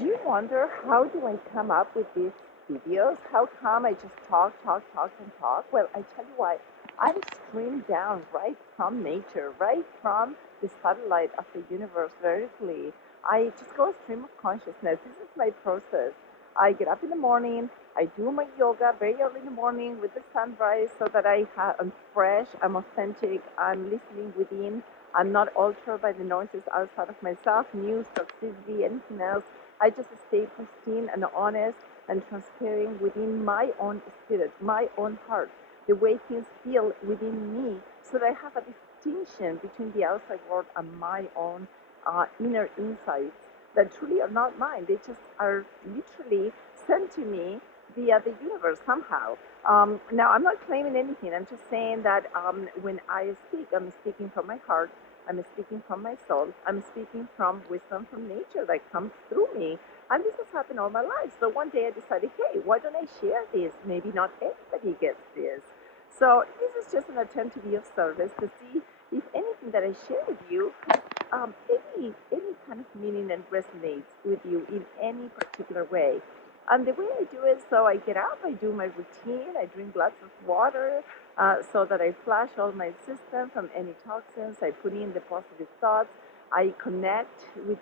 Do you wonder how do I come up with these videos? How come I just talk, and talk? Well, I tell you what, I stream down right from nature, right from the satellite of the universe vertically. I just go stream of consciousness. This is my process. I get up in the morning. I do my yoga very early in the morning with the sunrise so that I'm fresh, I'm authentic, I'm listening within. I'm not altered by the noises outside of myself, news, toxicity, anything else. I just stay pristine and honest and transparent within my own spirit, my own heart, the way things feel within me, so that I have a distinction between the outside world and my own inner insights that truly are not mine. They just are literally sent to me via the universe somehow. Now, I'm not claiming anything. I'm just saying that when I speak, I'm speaking from my heart. I'm speaking from my soul. I'm speaking from wisdom from nature that comes through me. And this has happened all my life. So one day I decided, hey, why don't I share this? Maybe not everybody gets this. So this is just an attempt to be of service to see if anything that I share with you has any kind of meaning and resonates with you in any particular way. And the way I do it, so I get up, I do my routine, I drink lots of water so that I flush all my system from any toxins. I put in the positive thoughts. I connect with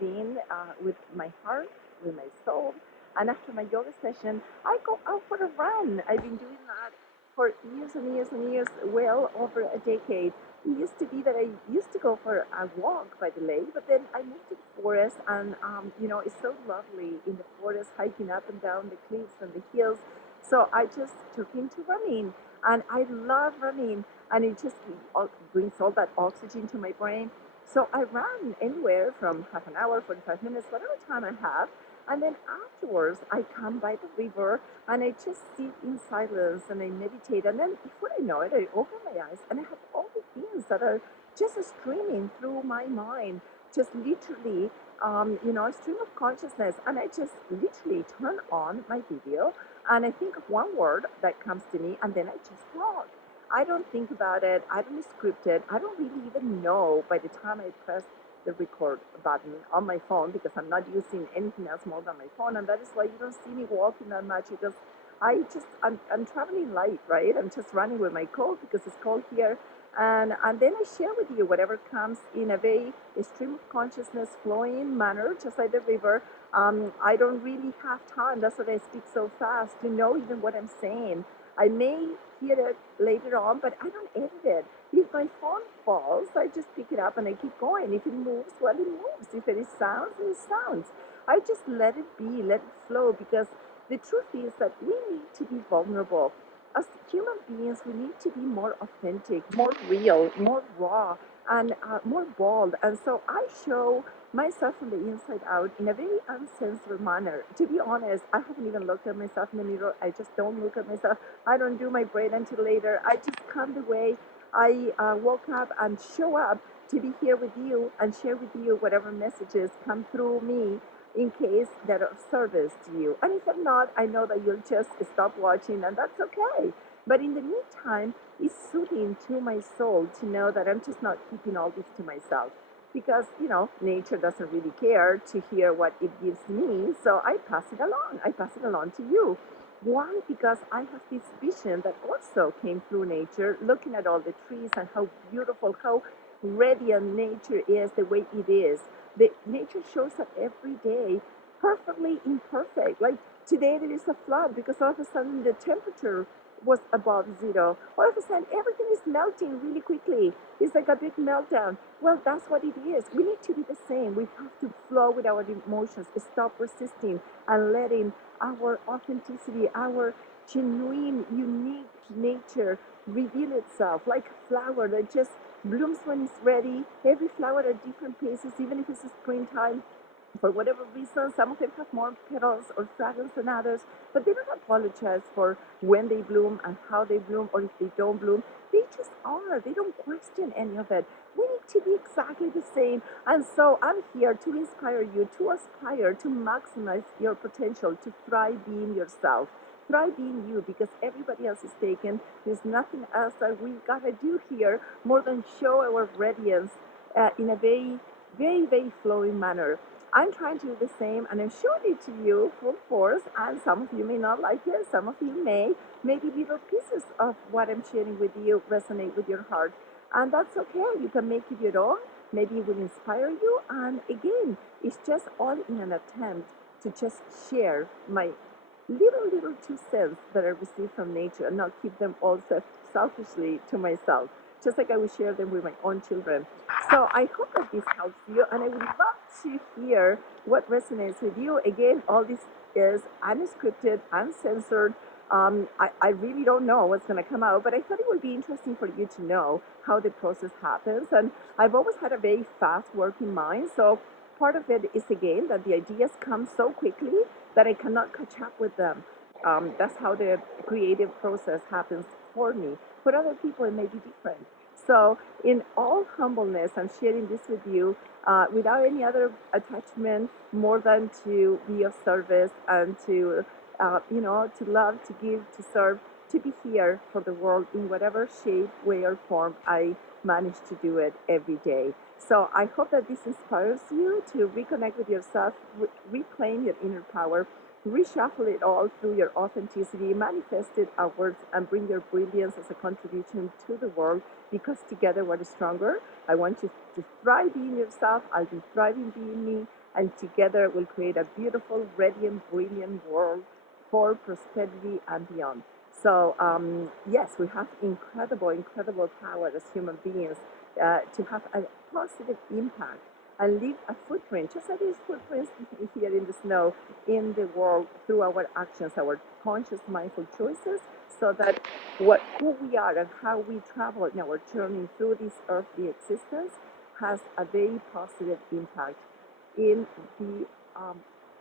my heart, with my soul. And after my yoga session, I go out for a run. I've been doing that for years and years and years, well over a decade. It used to be that I used to go for a walk by the lake, but then I moved to the forest, and it's so lovely in the forest, hiking up and down the cliffs and the hills. So I just took into running, and I love running, and it just brings all that oxygen to my brain. So I run anywhere from half an hour, 45 minutes, whatever time I have. And then afterwards, I come by the river and I just sit in silence and I meditate. And then before I know it, I open my eyes and I have all the things that are just streaming through my mind, just literally, a stream of consciousness. And I just literally turn on my video and I think of one word that comes to me and then I just talk. I don't think about it. I don't script it. I don't really even know by the time I press the record button on my phone, because I'm not using anything else more than my phone, and that is why you don't see me walking that much, because I'm traveling light, right? I'm just running with my coat because it's cold here, and then I share with you whatever comes in a very stream of consciousness flowing manner, just like the river. I don't really have time. That's why I speak so fast to know even what I'm saying. I may hear it later on, but I don't edit it. If my phone falls, I just pick it up and I keep going. If it moves, well, it moves. If it sounds, it sounds. I just let it be, let it flow, because the truth is that we need to be vulnerable. As human beings, we need to be more authentic, more real, more raw, and more bold. And so I show myself from the inside out in a very uncensored manner. To be honest, I haven't even looked at myself in the mirror. I just don't look at myself. I don't do my brain until later. I just come the way I woke up and show up to be here with you and share with you whatever messages come through me in case they're of service to you. And if they're not, I know that you'll just stop watching, and that's okay. But in the meantime, it's soothing to my soul to know that I'm just not keeping all this to myself. Because, nature doesn't really care to hear what it gives me, so I pass it along. I pass it along to you. Why? Because I have this vision that also came through nature, looking at all the trees and how beautiful, how radiant nature is the way it is. The nature shows up every day, perfectly imperfect. Like today there is a flood because all of a sudden the temperature was above zero. All of a sudden everything is melting really quickly. It's like a big meltdown. Well, that's what it is. We need to be the same. We have to flow with our emotions, stop resisting and letting our authenticity, our genuine, unique nature reveal itself like a flower that just blooms when it's ready. Every flower at different paces, even if it's springtime. For whatever reason, some of them have more petals or fragrance than others, but they don't apologize for when they bloom and how they bloom, or if they don't bloom. They just are. They don't question any of it. We need to be exactly the same. And so I'm here to inspire you, to aspire, to maximize your potential, to thrive being yourself. Try being you, because everybody else is taken. There's nothing else that we gotta do here more than show our radiance in a very, very, very flowing manner. I'm trying to do the same, and I'm showing it to you full force. And some of you may not like it, some of you may. Maybe little pieces of what I'm sharing with you resonate with your heart, and that's okay. You can make it your own. Maybe it will inspire you. And again, it's just all in an attempt to just share my little 2 cents that I receive from nature and not keep them all selfishly to myself, just like I would share them with my own children. So I hope that this helps you, and I would love to hear what resonates with you. Again, all this is unscripted, uncensored. I really don't know what's going to come out, but I thought it would be interesting for you to know how the process happens. And I've always had a very fast working mind, so part of it is again that the ideas come so quickly that I cannot catch up with them. That's how the creative process happens for me. For other people, it may be different. So, in all humbleness, I'm sharing this with you without any other attachment more than to be of service and to, to love, to give, to serve, to be here for the world in whatever shape, way, or form I manage to do it every day. So I hope that this inspires you to reconnect with yourself, reclaim your inner power, reshuffle it all through your authenticity, manifest it outwards, and bring your brilliance as a contribution to the world, because together we're stronger. I want you to thrive being yourself, I'll be thriving being me, and together we'll create a beautiful, radiant, brilliant world for prosperity and beyond. So, yes, we have incredible power as human beings to have a positive impact and leave a footprint, just like these footprints here in the snow, in the world through our actions, our conscious, mindful choices, so that who we are and how we travel in our journey through this earthly existence has a very positive impact in the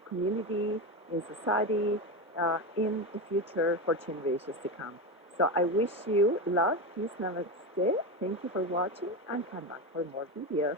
community, in society, in the future for generations to come. So I wish you love, peace, namaste. Thank you for watching, and come back for more videos.